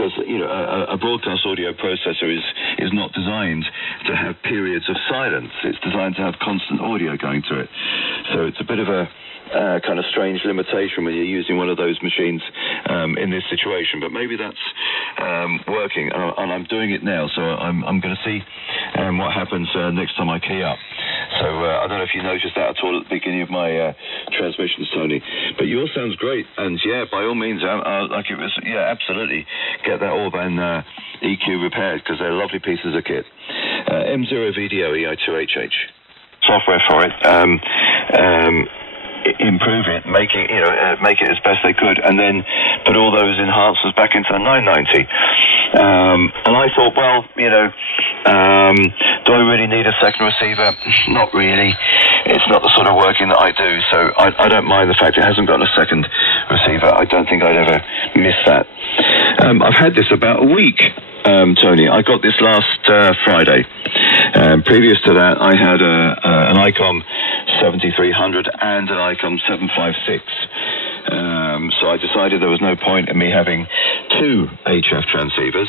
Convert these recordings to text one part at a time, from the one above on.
because a broadcast audio processor is not designed to have periods of silence. It's designed to have constant audio going through it. So it's a bit of a kind of strange limitation when you're using one of those machines in this situation. But maybe that's working, and I'm doing it now. So I'm going to see what happens next time I key up. So I don't know if you noticed that at all at the beginning of my transmissions, Tony. But yours sounds great, and yeah, by all means, absolutely get that Orban EQ repaired, because they're lovely pieces of kit. M0 Video EI2HI. Software for it. Improve it, make it as best they could, and then put all those enhancers back into the 990. And I thought, well, do I really need a second receiver? Not really. It's not the sort of working that I do, so I don't mind the fact it hasn't got a second receiver. I don't think I'd ever miss that. I've had this about a week, Tony. I got this last Friday. Previous to that, I had an ICOM 7300 and an ICOM 756. So I decided there was no point in me having two HF transceivers.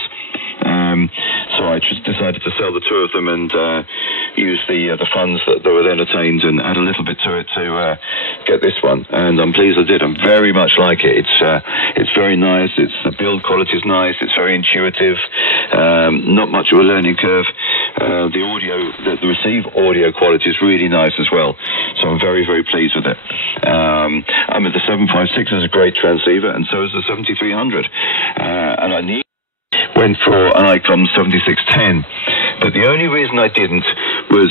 So I just decided to sell the two of them and use the funds that were then attained and add a little bit to it to get this one. And I'm pleased I did. I very much like it. It's very nice. The build quality is nice. It's very intuitive. Not much of a learning curve. The receive audio quality is really nice as well. So I'm very, very pleased with it. The 756 is a great transceiver, and so is the 7300. And I went for an ICOM 7610, but the only reason I didn't was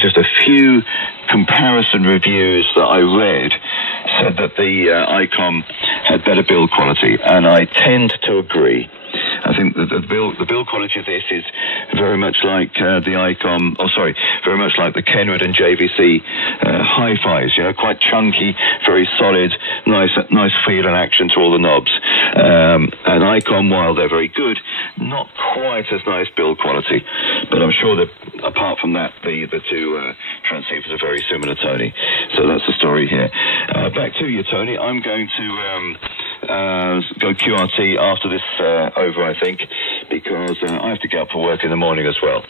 just a few comparison reviews that I read said that the ICOM had better build quality, and I tend to agree. I think that the build quality of this is very much like the ICOM, very much like the Kenwood and JVC hi-fis, quite chunky, very solid, nice feel and action to all the knobs. And ICOM, while they're very good, not quite as nice build quality. But I'm sure that apart from that, the two transceivers are very similar, Tony. So that's the story here. Back to you, Tony. I'm going to go QRT after this over, I think, because I have to get up for work in the morning as well.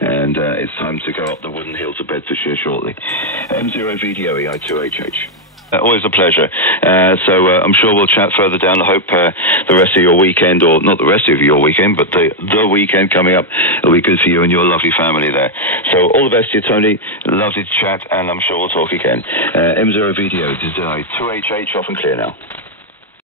And it's time to go up the wooden hill to Bedfordshire shortly. M0 Video EI2HI. Always a pleasure. So I'm sure we'll chat further down. I hope the rest of your weekend, or not the rest of your weekend, but the weekend coming up will be good for you and your lovely family there. So all the best to you, Tony. Lovely to chat, and I'm sure we'll talk again. M0 Video, EI2HI, off and clear now.